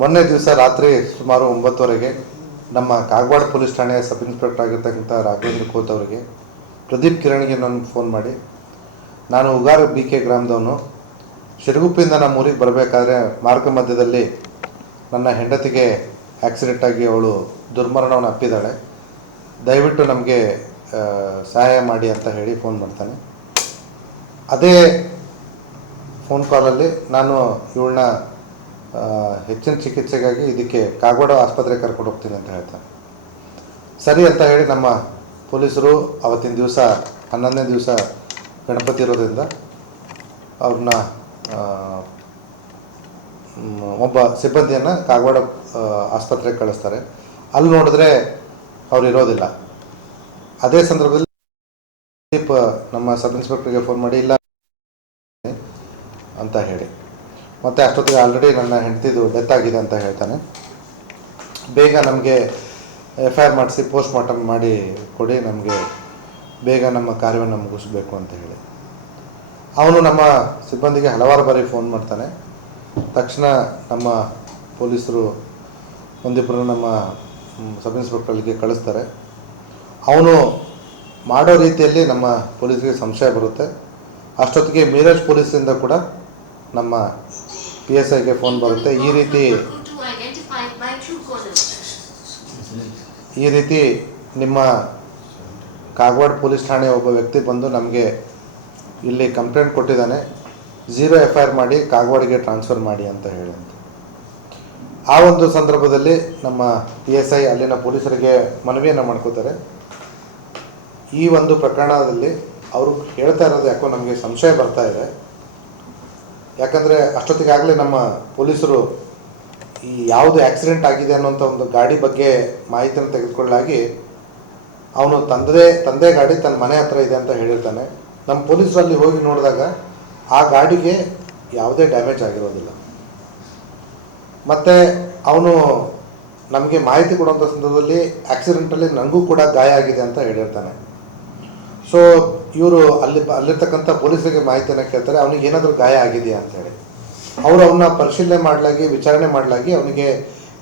ಮೊನ್ನೆ ದಿವಸ ರಾತ್ರಿ ಸುಮಾರು 9:30ಗೆ ನಮ್ಮ ಕಾಗವಾಡ ಪೊಲೀಸ್ ಠಾಣೆಯ ಸಬ್ ಇನ್ಸ್ಪೆಕ್ಟರ್ ಆಗಿರ್ತಕ್ಕಂಥ ರಾಘವೇಂದ್ರ ಕೋತ್ ಅವರಿಗೆ ಪ್ರದೀಪ್ ಕಿರಣ್ಗೆ ನಾನು ಫೋನ್ ಮಾಡಿ, ನಾನು ಉಗಾರ BK ಗ್ರಾಮದವನು, ಶಿರಗುಪ್ಪಿಂದ ನಮ್ಮ ಊರಿಗೆ ಬರಬೇಕಾದ್ರೆ ಮಾರ್ಗ ಮಧ್ಯದಲ್ಲಿ ನನ್ನ ಹೆಂಡತಿಗೆ ಆಕ್ಸಿಡೆಂಟ್ ಆಗಿ ಅವಳು ದುರ್ಮರಣವನ್ನು ಅಪ್ಪಿದ್ದಾಳೆ, ದಯವಿಟ್ಟು ನಮಗೆ ಸಹಾಯ ಮಾಡಿ ಅಂತ ಹೇಳಿ ಫೋನ್ ಮಾಡ್ತಾನೆ. ಅದೇ ಫೋನ್ ಕಾಲಲ್ಲಿ ನಾನು ಇವಳನ್ನ ಹೆಚ್ಚಿನ ಚಿಕಿತ್ಸೆಗಾಗಿ ಇದಕ್ಕೆ ಕಾಗವಾಡ ಆಸ್ಪತ್ರೆಗೆ ಕರ್ಕೊಂಡು ಹೋಗ್ತೀನಿ ಅಂತ ಹೇಳ್ತಾನೆ. ಸರಿ ಅಂತ ಹೇಳಿ ನಮ್ಮ ಪೊಲೀಸರು ಅವತ್ತಿನ ದಿವಸ 11ನೇ ದಿವಸ ಗಣಪತಿ ಇರೋದ್ರಿಂದ ಅವ್ರನ್ನ ಒಬ್ಬ ಸಿಬ್ಬಂದಿಯನ್ನು ಕಾಗವಾಡ ಆಸ್ಪತ್ರೆಗೆ ಕಳಿಸ್ತಾರೆ. ಅಲ್ಲಿ ನೋಡಿದ್ರೆ ಅವ್ರು ಇರೋದಿಲ್ಲ. ಅದೇ ಸಂದರ್ಭದಲ್ಲಿ ನಮ್ಮ ಸಬ್ ಇನ್ಸ್ಪೆಕ್ಟರ್ಗೆ ಫೋನ್ ಮಾಡಿ ಇಲ್ಲ ಅಂತ ಹೇಳಿ, ಮತ್ತು ಅಷ್ಟೊತ್ತಿಗೆ ಆಲ್ರೆಡಿ ನನ್ನ ಹೆಂಡತಿದು ಡೆತ್ ಆಗಿದೆ ಅಂತ ಹೇಳ್ತಾನೆ. ಬೇಗ ನಮಗೆ FIR ಮಾಡಿಸಿ ಪೋಸ್ಟ್ ಮಾರ್ಟಮ್ ಮಾಡಿ ಕೊಡಿ, ನಮಗೆ ಬೇಗ ನಮ್ಮ ಕಾರ್ಯವನ್ನು ಮುಗಿಸ್ಬೇಕು ಅಂತ ಹೇಳಿ ಅವನು ನಮ್ಮ ಸಿಬ್ಬಂದಿಗೆ ಹಲವಾರು ಬಾರಿ ಫೋನ್ ಮಾಡ್ತಾನೆ. ತಕ್ಷಣ ನಮ್ಮ ಪೊಲೀಸರು ಒಂದಿಬ್ಬರು ನಮ್ಮ ಸಬ್ ಇನ್ಸ್ಪೆಕ್ಟರ್ಗೆ ಕಳಿಸ್ತಾರೆ. ಅವನು ಮಾಡೋ ರೀತಿಯಲ್ಲಿ ನಮ್ಮ ಪೊಲೀಸರಿಗೆ ಸಂಶಯ ಬರುತ್ತೆ. ಅಷ್ಟೊತ್ತಿಗೆ ಮೀರಜ್ ಪೊಲೀಸಿಂದ ಕೂಡ ನಮ್ಮ PSIಗೆ ಫೋನ್ ಬರುತ್ತೆ. ಈ ರೀತಿ ನಿಮ್ಮ ಕಾಗವಾಡ ಪೊಲೀಸ್ ಠಾಣೆ ಒಬ್ಬ ವ್ಯಕ್ತಿ ಬಂದು ನಮಗೆ ಇಲ್ಲಿ ಕಂಪ್ಲೇಂಟ್ ಕೊಟ್ಟಿದ್ದಾನೆ, 0 FIR ಮಾಡಿ ಕಾಗವಾಡಿಗೆ ಟ್ರಾನ್ಸ್ಫರ್ ಮಾಡಿ ಅಂತ ಹೇಳಂತ. ಆ ಒಂದು ಸಂದರ್ಭದಲ್ಲಿ ನಮ್ಮ PSI ಅಲ್ಲಿನ ಪೊಲೀಸರಿಗೆ ಮನವಿಯನ್ನು ಮಾಡ್ಕೋತಾರೆ. ಈ ಒಂದು ಪ್ರಕರಣದಲ್ಲಿ ಅವರು ಹೇಳ್ತಾ ಇರೋದು ಯಾಕೋ ನಮಗೆ ಸಂಶಯ ಬರ್ತಾ ಇದೆ. ಯಾಕಂದರೆ ಅಷ್ಟೊತ್ತಿಗಾಗಲೇ ನಮ್ಮ ಪೊಲೀಸರು ಈ ಯಾವುದು ಆಕ್ಸಿಡೆಂಟ್ ಆಗಿದೆ ಅನ್ನೋಂಥ ಒಂದು ಗಾಡಿ ಬಗ್ಗೆ ಮಾಹಿತಿಯನ್ನು ತೆಗೆದುಕೊಳ್ಳಾಗಿ ಅವನು ತಂದೆ ಗಾಡಿ ತನ್ನ ಮನೆ ಹತ್ರ ಇದೆ ಅಂತ ಹೇಳಿರ್ತಾನೆ. ನಮ್ಮ ಪೊಲೀಸರು ಅಲ್ಲಿ ಹೋಗಿ ನೋಡಿದಾಗ ಆ ಗಾಡಿಗೆ ಯಾವುದೇ ಡ್ಯಾಮೇಜ್ ಆಗಿರೋದಿಲ್ಲ. ಮತ್ತು ಅವನು ನಮಗೆ ಮಾಹಿತಿ ಕೊಡುವಂಥ ಸಂದರ್ಭದಲ್ಲಿ ಆಕ್ಸಿಡೆಂಟಲ್ಲಿ ನನಗೂ ಕೂಡ ಗಾಯ ಆಗಿದೆ ಅಂತ ಹೇಳಿರ್ತಾನೆ. ಸೊ ಇವರು ಅಲ್ಲಿರ್ತಕ್ಕಂಥ ಪೊಲೀಸರಿಗೆ ಮಾಹಿತಿಯನ್ನು ಕೇಳ್ತಾರೆ, ಅವನಿಗೆ ಏನಾದರೂ ಗಾಯ ಆಗಿದೆಯಾ ಅಂತೇಳಿ. ಅವರು ಅವನ್ನ ಪರಿಶೀಲನೆ ಮಾಡಲಾಗಿ ವಿಚಾರಣೆ ಮಾಡಲಾಗಿ ಅವನಿಗೆ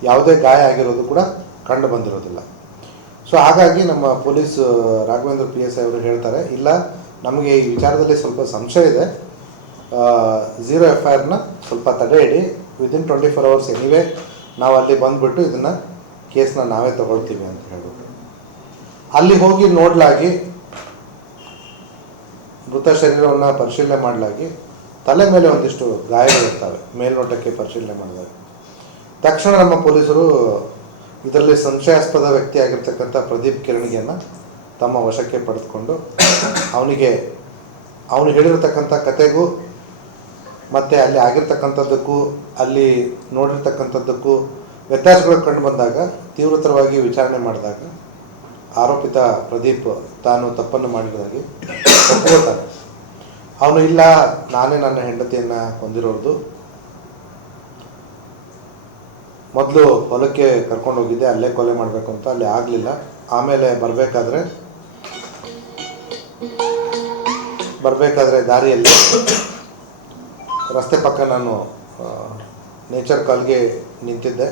ಯಾವುದೇ ಗಾಯ ಆಗಿರೋದು ಕೂಡ ಕಂಡು ಬಂದಿರೋದಿಲ್ಲ. ಸೊ ಹಾಗಾಗಿ ನಮ್ಮ ಪೊಲೀಸ್ ರಾಘವೇಂದ್ರ PSI ಅವರು ಹೇಳ್ತಾರೆ, ಇಲ್ಲ ನಮಗೆ ಈ ವಿಚಾರದಲ್ಲಿ ಸ್ವಲ್ಪ ಸಂಶಯ ಇದೆ, 0 FIRನ ಸ್ವಲ್ಪ ತಡೆ ಇಡಿ, ವಿದಿನ್ 24 hours ಎನಿವೇ ನಾವು ಅಲ್ಲಿ ಬಂದುಬಿಟ್ಟು ಇದನ್ನು ಕೇಸನ್ನ ನಾವೇ ತಗೊಳ್ತೀವಿ ಅಂತ ಹೇಳ್ಬಿಟ್ಟು ಅಲ್ಲಿ ಹೋಗಿ ನೋಡಲಾಗಿ ಮೃತ ಶರೀರವನ್ನು ಪರಿಶೀಲನೆ ಮಾಡಲಾಗಿ ತಲೆ ಮೇಲೆ ಒಂದಿಷ್ಟು ಗಾಯಗಳಿರ್ತವೆ. ಮೇಲ್ನೋಟಕ್ಕೆ ಪರಿಶೀಲನೆ ಮಾಡಿದಾಗ ತಕ್ಷಣ ನಮ್ಮ ಪೊಲೀಸರು ಇದರಲ್ಲಿ ಸಂಶಯಾಸ್ಪದ ವ್ಯಕ್ತಿ ಆಗಿರ್ತಕ್ಕಂಥ ಪ್ರದೀಪ್ ಕಿರಣ್ಗೆಯನ್ನು ತಮ್ಮ ವಶಕ್ಕೆ ಪಡೆದುಕೊಂಡು ಅವನು ಹೇಳಿರ್ತಕ್ಕಂಥ ಕತೆಗೂ ಮತ್ತು ಅಲ್ಲಿ ಆಗಿರ್ತಕ್ಕಂಥದ್ದಕ್ಕೂ ಅಲ್ಲಿ ನೋಡಿರ್ತಕ್ಕಂಥದ್ದಕ್ಕೂ ವ್ಯತ್ಯಾಸಗಳು ಕಂಡು ಬಂದಾಗ ತೀವ್ರತರವಾಗಿ ವಿಚಾರಣೆ ಮಾಡಿದಾಗ ಆರೋಪಿತ ಪ್ರದೀಪ್ ತಾನು ತಪ್ಪನ್ನು ಮಾಡಿರೋದಾಗಿ ಒಪ್ಕೋತಾನೆ. ಅವನು ಇಲ್ಲ, ನಾನೇ ನನ್ನ ಹೆಂಡತಿಯನ್ನು ಕೊಂದಿರೋದು, ಮೊದಲು ಹೊಲಕ್ಕೆ ಕರ್ಕೊಂಡು ಹೋಗಿದ್ದೆ, ಅಲ್ಲೇ ಕೊಲೆ ಮಾಡಬೇಕು ಅಂತ, ಅಲ್ಲಿ ಆಗಲಿಲ್ಲ, ಆಮೇಲೆ ಬರಬೇಕಾದ್ರೆ ದಾರಿಯಲ್ಲಿ ರಸ್ತೆ ಪಕ್ಕ ನಾನು ನೇಚರ್ ಕಾಲ್ಗೆ ನಿಂತಿದ್ದೆ.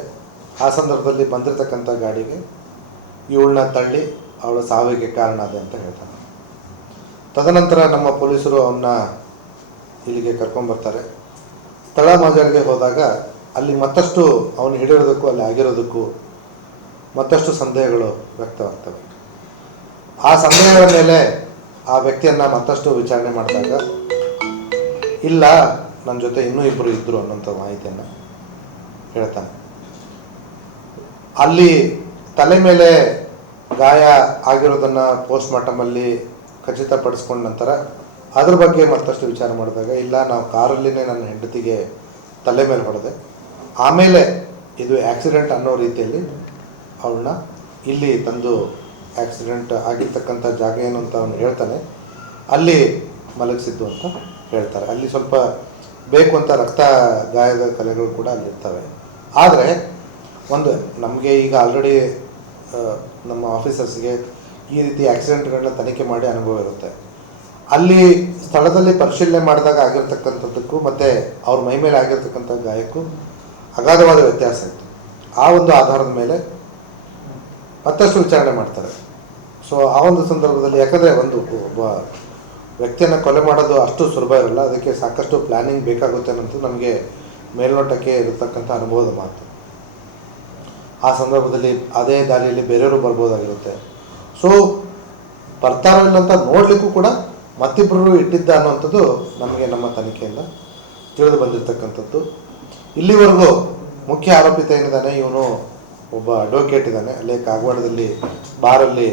ಆ ಸಂದರ್ಭದಲ್ಲಿ ಬಂದಿರತಕ್ಕಂಥ ಗಾಡಿಗೆ ಇವಳನ್ನ ತಳ್ಳಿ ಅವಳ ಸಾವಿಗೆ ಕಾರಣ ಅದೇ ಅಂತ ಹೇಳ್ತಾನೆ. ತದನಂತರ ನಮ್ಮ ಪೊಲೀಸರು ಅವನ್ನ ಇಲ್ಲಿಗೆ ಕರ್ಕೊಂಡ್ಬರ್ತಾರೆ. ಸ್ಥಳ ಮಾಜಾರಿಗೆ ಹೋದಾಗ ಅಲ್ಲಿ ಮತ್ತಷ್ಟು ಅವನು ಹಿಡಿಯೋದಕ್ಕೂ ಅಲ್ಲಿ ಆಗಿರೋದಕ್ಕೂ ಮತ್ತಷ್ಟು ಸಂದೇಹಗಳು ವ್ಯಕ್ತವಾಗ್ತವೆ. ಆ ಸಂದೇಹಗಳ ಮೇಲೆ ಆ ವ್ಯಕ್ತಿಯನ್ನು ಮತ್ತಷ್ಟು ವಿಚಾರಣೆ ಮಾಡಿದಾಗ ಇಲ್ಲ, ನನ್ನ ಜೊತೆ ಇನ್ನೂ ಇಬ್ಬರು ಇದ್ದರು ಅನ್ನೋಂಥ ಮಾಹಿತಿಯನ್ನು ಹೇಳ್ತಾನೆ. ಅಲ್ಲಿ ತಲೆ ಮೇಲೆ ಗಾಯ ಆಗಿರೋದನ್ನು ಪೋಸ್ಟ್ ಮಾರ್ಟಮಲ್ಲಿ ಖಚಿತಪಡಿಸ್ಕೊಂಡ ನಂತರ ಅದ್ರ ಬಗ್ಗೆ ಮತ್ತಷ್ಟು ವಿಚಾರ ಮಾಡಿದಾಗ ಇಲ್ಲ, ನಾವು ಕಾರಲ್ಲಿನೇ ನನ್ನ ಹೆಂಡತಿಗೆ ತಲೆ ಮೇಲೆ ಹೊಡೆದೆ, ಆಮೇಲೆ ಇದು ಆಕ್ಸಿಡೆಂಟ್ ಅನ್ನೋ ರೀತಿಯಲ್ಲಿ ಅವಳನ್ನ ಇಲ್ಲಿ ತಂದು ಆಕ್ಸಿಡೆಂಟ್ ಆಗಿರ್ತಕ್ಕಂಥ ಜಾಗ ಏನು ಅಂತ ಅವನು ಹೇಳ್ತಾನೆ, ಅಲ್ಲಿ ಮಲಗಿಸಿದ್ದು ಅಂತ ಹೇಳ್ತಾರೆ. ಅಲ್ಲಿ ಸ್ವಲ್ಪ ಬೇಕು ಅಂತ ರಕ್ತ ಗಾಯದ ಕಲೆಗಳು ಕೂಡ ಅಲ್ಲಿರ್ತವೆ. ಆದರೆ ಒಂದು ನಮಗೆ ಈಗ ಆಲ್ರೆಡಿ ನಮ್ಮ ಆಫೀಸರ್ಸ್ಗೆ ಈ ರೀತಿ ಆಕ್ಸಿಡೆಂಟ್ಗಳನ್ನ ತನಿಖೆ ಮಾಡಿ ಅನುಭವ ಇರುತ್ತೆ. ಅಲ್ಲಿ ಸ್ಥಳದಲ್ಲಿ ಪರಿಶೀಲನೆ ಮಾಡಿದಾಗ ಆಗಿರ್ತಕ್ಕಂಥದ್ದಕ್ಕೂ ಮತ್ತು ಅವ್ರ ಮೈ ಮೇಲೆ ಆಗಿರ್ತಕ್ಕಂಥ ಗಾಯಕ್ಕೂ ಅಗಾಧವಾದ ವ್ಯತ್ಯಾಸ ಇತ್ತು. ಆ ಒಂದು ಆಧಾರದ ಮೇಲೆ ಮತ್ತಷ್ಟು ವಿಚಾರಣೆ ಮಾಡ್ತಾರೆ. ಸೊ ಆ ಒಂದು ಸಂದರ್ಭದಲ್ಲಿ ಯಾಕಂದರೆ ಒಬ್ಬ ವ್ಯಕ್ತಿಯನ್ನು ಕೊಲೆ ಮಾಡೋದು ಅಷ್ಟು ಸುಲಭ ಇರಲ್ಲ, ಅದಕ್ಕೆ ಸಾಕಷ್ಟು ಪ್ಲ್ಯಾನಿಂಗ್ ಬೇಕಾಗುತ್ತೆ ಅನ್ನೋದು ನಮಗೆ ಮೇಲ್ನೋಟಕ್ಕೆ ಇರತಕ್ಕಂಥ ಅನುಭವದ ಮಾತು. ಆ ಸಂದರ್ಭದಲ್ಲಿ ಅದೇ ದಾರಿಯಲ್ಲಿ ಬೇರೆಯವರು ಬರ್ಬೋದಾಗಿರುತ್ತೆ. ಸೊ ಬರ್ತಾರೋ ಇಲ್ಲ ಅಂತ ನೋಡಲಿಕ್ಕೂ ಕೂಡ ಮತ್ತಿಬ್ಬರು ಇಟ್ಟಿದ್ದ ಅನ್ನುವಂಥದ್ದು ನಮಗೆ ನಮ್ಮ ತನಿಖೆಯಿಂದ ತಿಳಿದು ಬಂದಿರತಕ್ಕಂಥದ್ದು. ಇಲ್ಲಿವರೆಗೂ ಮುಖ್ಯ ಆರೋಪಿತ ಏನಿದ್ದಾನೆ, ಇವನು ಒಬ್ಬ ಅಡ್ವೊಕೇಟ್ ಇದ್ದಾನೆ, ಅಲ್ಲೇ ಕಾಗವಾಡದಲ್ಲಿ ಬಾರಲ್ಲಿ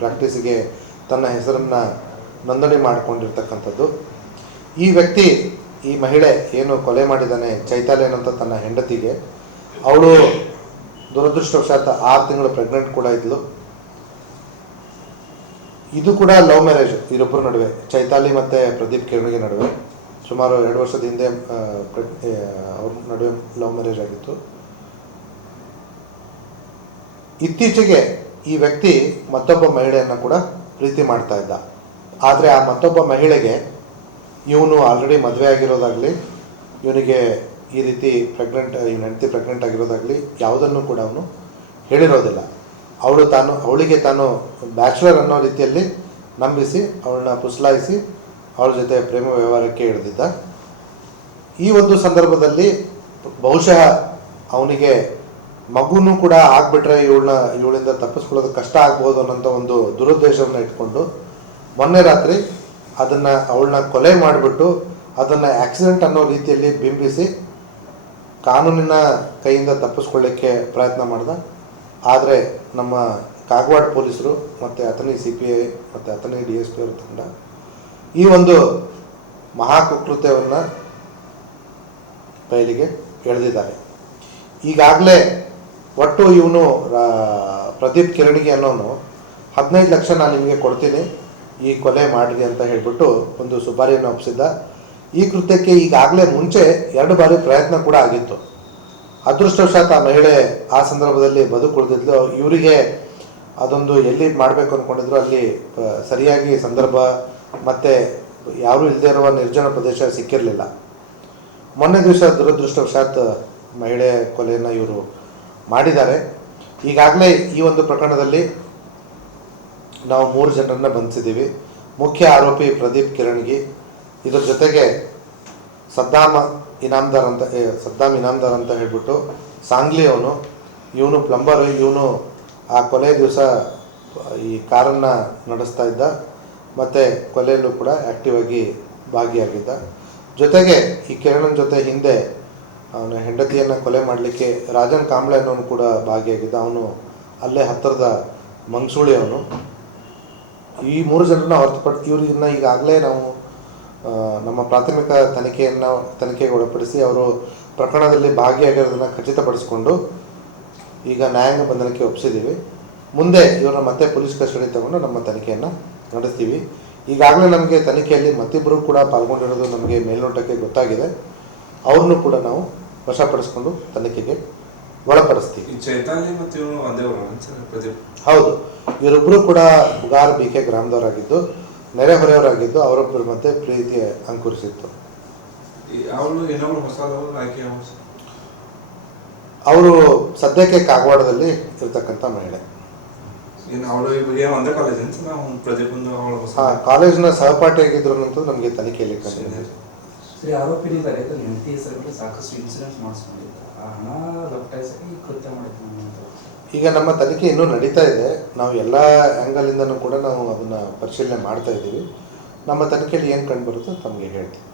ಪ್ರಾಕ್ಟೀಸಿಗೆ ತನ್ನ ಹೆಸರನ್ನು ನೋಂದಣಿ ಮಾಡಿಕೊಂಡಿರ್ತಕ್ಕಂಥದ್ದು. ಈ ವ್ಯಕ್ತಿ, ಈ ಮಹಿಳೆ ಏನು ಕೊಲೆ ಮಾಡಿದ್ದಾನೆ ಚೈತಾಲಿ ಅನ್ನೋಂಥ ತನ್ನ ಹೆಂಡತಿಗೆ, ಅವಳು ದುರದೃಷ್ಟವಶಾತ್ 6 ತಿಂಗಳು ಪ್ರೆಗ್ನೆಂಟ್ ಕೂಡ ಇದ್ಲು. ಇದು ಕೂಡ ಲವ್ ಮ್ಯಾರೇಜ್ ಇವರಿಬ್ಬರ ನಡುವೆ, ಚೈತಾಲಿ ಮತ್ತು ಪ್ರದೀಪ್ ಕಿರಣಿಗೆ ನಡುವೆ. ಸುಮಾರು 2 ವರ್ಷದ ಹಿಂದೆ ಅವ್ರ ನಡುವೆ ಲವ್ ಮ್ಯಾರೇಜ್ ಆಗಿತ್ತು. ಇತ್ತೀಚೆಗೆ ಈ ವ್ಯಕ್ತಿ ಮತ್ತೊಬ್ಬ ಮಹಿಳೆಯನ್ನು ಕೂಡ ಪ್ರೀತಿ ಮಾಡ್ತಾ ಇದ್ದ. ಆದರೆ ಆ ಮತ್ತೊಬ್ಬ ಮಹಿಳೆಗೆ ಇವನು ಆಲ್ರೆಡಿ ಮದುವೆ ಆಗಿರೋದಾಗಲಿ, ಇವನಿಗೆ ಈ ರೀತಿ ಇವನ ಹೆಂಡತಿ ಪ್ರೆಗ್ನೆಂಟ್ ಆಗಿರೋದಾಗಲಿ ಯಾವುದನ್ನು ಕೂಡ ಅವನು ಹೇಳಿರೋದಿಲ್ಲ. ಅವಳಿಗೆ ತಾನು ಬ್ಯಾಚುಲರ್ ಅನ್ನೋ ರೀತಿಯಲ್ಲಿ ನಂಬಿಸಿ ಅವಳನ್ನ ಪುಸಲಾಯಿಸಿ ಅವಳ ಜೊತೆ ಪ್ರೇಮ ವ್ಯವಹಾರಕ್ಕೆ ಹಿಡಿದಿದ್ದ. ಈ ಒಂದು ಸಂದರ್ಭದಲ್ಲಿ ಬಹುಶಃ ಅವನಿಗೆ ಮಗುನೂ ಕೂಡ ಆಗಿಬಿಟ್ರೆ ಇವಳಿಂದ ತಪ್ಪಿಸ್ಕೊಳ್ಳೋದು ಕಷ್ಟ ಆಗ್ಬೋದು ಅನ್ನೋಂಥ ಒಂದು ದುರುದ್ದೇಶವನ್ನು ಇಟ್ಕೊಂಡು ಮೊನ್ನೆ ರಾತ್ರಿ ಅವಳನ್ನ ಕೊಲೆ ಮಾಡಿಬಿಟ್ಟು ಅದನ್ನು ಆಕ್ಸಿಡೆಂಟ್ ಅನ್ನೋ ರೀತಿಯಲ್ಲಿ ಬಿಂಬಿಸಿ ಕಾನೂನಿನ ಕೈಯಿಂದ ತಪ್ಪಿಸ್ಕೊಳ್ಳಿಕ್ಕೆ ಪ್ರಯತ್ನ ಮಾಡ್ದ. ಆದರೆ ನಮ್ಮ ಕಾಗವಾಡ ಪೊಲೀಸರು ಮತ್ತು ಅಥಣಿ CPI ಮತ್ತು ಅಥಣಿ DSP ಅವರ ತಂಡ ಈ ಒಂದು ಮಹಾಕೃತ್ಯವನ್ನು ಬಯಲಿಗೆ ಎಳೆದಿದ್ದಾರೆ. ಈಗಾಗಲೇ ಒಟ್ಟು ಇವನು ಪ್ರದೀಪ್ ಕಿರಣಿಗೆ ಅನ್ನೋನು 15 ಲಕ್ಷ ನಾನು ನಿಮಗೆ ಕೊಡ್ತೀನಿ, ಈ ಕೊಲೆ ಮಾಡಿರಿ ಅಂತ ಹೇಳಿಬಿಟ್ಟು ಒಂದು ಸುಪಾರಿಯನ್ನು ಒಪ್ಪಿಸಿದ್ದ. ಈ ಕೃತ್ಯಕ್ಕೆ ಈಗಾಗಲೇ ಮುಂಚೆ 2 ಬಾರಿ ಪ್ರಯತ್ನ ಕೂಡ ಆಗಿತ್ತು. ಅದೃಷ್ಟವಶಾತ್ ಆ ಮಹಿಳೆ ಆ ಸಂದರ್ಭದಲ್ಲಿ ಬದುಕುಳಿದಿದ್ಲು. ಇವರಿಗೆ ಅದೊಂದು ಎಲ್ಲಿ ಮಾಡಬೇಕು ಅಂದ್ಕೊಂಡಿದ್ರು ಅಲ್ಲಿ ಸರಿಯಾಗಿ ಸಂದರ್ಭ ಮತ್ತು ಯಾರೂ ಇಲ್ಲದೇ ಇರುವ ನಿರ್ಜನ ಪ್ರದೇಶ ಸಿಕ್ಕಿರಲಿಲ್ಲ. ಮೊನ್ನೆ ದಿವಸ ದುರದೃಷ್ಟವಶಾತ್ ಮಹಿಳೆ ಕೊಲೆಯನ್ನು ಇವರು ಮಾಡಿದ್ದಾರೆ. ಈಗಾಗಲೇ ಈ ಒಂದು ಪ್ರಕರಣದಲ್ಲಿ ನಾವು 3 ಜನರನ್ನು ಬಂಧಿಸಿದ್ದೀವಿ. ಮುಖ್ಯ ಆರೋಪಿ ಪ್ರದೀಪ್ ಕಿರಣಿಗಿ, ಇದ್ರ ಜೊತೆಗೆ ಸದ್ದಾಮ್ ಇನಾಮ್ದಾರ್ ಅಂತ ಹೇಳ್ಬಿಟ್ಟು ಸಾಂಗ್ಲಿ ಇವನು ಪ್ಲಂಬರ್, ಇವನು ಆ ಕೊಲೆ ದಿವಸ ಈ ಕಾರನ್ನು ನಡೆಸ್ತಾ ಇದ್ದ ಮತ್ತು ಕೊಲೆಯಲ್ಲೂ ಕೂಡ ಆ್ಯಕ್ಟಿವ್ ಆಗಿ ಭಾಗಿಯಾಗಿದ್ದ. ಜೊತೆಗೆ ಈ ಕಿರಣನ್ ಜೊತೆ ಹಿಂದೆ ಅವನ ಹೆಂಡತಿಯನ್ನು ಕೊಲೆ ಮಾಡಲಿಕ್ಕೆ ರಾಜನ್ ಕಾಂಬ್ಳೆ ಅನ್ನೋನು ಕೂಡ ಭಾಗಿಯಾಗಿದ್ದ. ಅವನು ಅಲ್ಲೇ ಹತ್ತಿರದ ಮಂಗಸೂಳಿ ಅವನು. ಈ 3 ಜನರನ್ನ ಹೊರತುಪಡಿಸಿ ಇವ್ರನ್ನ ಈಗಾಗಲೇ ನಾವು ನಮ್ಮ ಪ್ರಾಥಮಿಕ ತನಿಖೆಗೆ ಒಳಪಡಿಸಿ ಅವರು ಪ್ರಕರಣದಲ್ಲಿ ಭಾಗಿಯಾಗಿರೋದನ್ನು ಖಚಿತಪಡಿಸಿಕೊಂಡು ಈಗ ನ್ಯಾಯಾಂಗ ಬಂಧನಕ್ಕೆ ಒಪ್ಪಿಸಿದ್ದೀವಿ. ಮುಂದೆ ಇವ್ರನ್ನ ಮತ್ತೆ ಪೊಲೀಸ್ ಕಸ್ಟಡಿ ತಗೊಂಡು ನಮ್ಮ ತನಿಖೆಯನ್ನು ನಡೆಸ್ತೀವಿ. ಈಗಾಗಲೇ ನಮಗೆ ತನಿಖೆಯಲ್ಲಿ ಮತ್ತಿಬ್ಬರು ಕೂಡ ಪಾಲ್ಗೊಂಡಿರೋದು ನಮಗೆ ಮೇಲ್ನೋಟಕ್ಕೆ ಗೊತ್ತಾಗಿದೆ. ಅವ್ರನ್ನೂ ಕೂಡ ನಾವು ವಶಪಡಿಸ್ಕೊಂಡು ತನಿಖೆಗೆ ಒಳಪಡಿಸ್ತೀವಿ. ಹೌದು, ಇವರಿಬ್ಬರು ಕೂಡ ಉಗಾರ್ BK ಗ್ರಾಮದವರಾಗಿದ್ದು, ನೆರೆಹೊರೆಯವರಾಗಿದ್ದು, ಅವರೊಬ್ಬರ ಮಧ್ಯೆ ಪ್ರೀತಿ ಅಂಕುರಿಸಿತ್ತು. ಅವರು ಸದ್ಯಕ್ಕೆ ಕಾಗವಾಡದಲ್ಲಿ ಇರ್ತಕ್ಕಂಥ ಮಹಿಳೆ. ಕಾಲೇಜಿನ ಸಹಪಾಠಿ ಆಗಿದ್ರು ಅನ್ನೋದು ನಮಗೆ ತನಿಖೆಯಲ್ಲಿ ಕಂಡಿದೆ. ಈಗ ನಮ್ಮ ತನಿಖೆ ಇನ್ನೂ ನಡೀತಾ ಇದೆ. ನಾವು ಎಲ್ಲ ಆ್ಯಂಗಲಿಂದನೂ ಕೂಡ ನಾವು ಅದನ್ನು ಪರಿಶೀಲನೆ ಮಾಡ್ತಾ ಇದ್ದೀವಿ. ನಮ್ಮ ತನಿಖೆಯಲ್ಲಿ ಏನು ಕಂಡು ಬರುತ್ತೋ ತಮಗೆ ಹೇಳ್ತೀವಿ.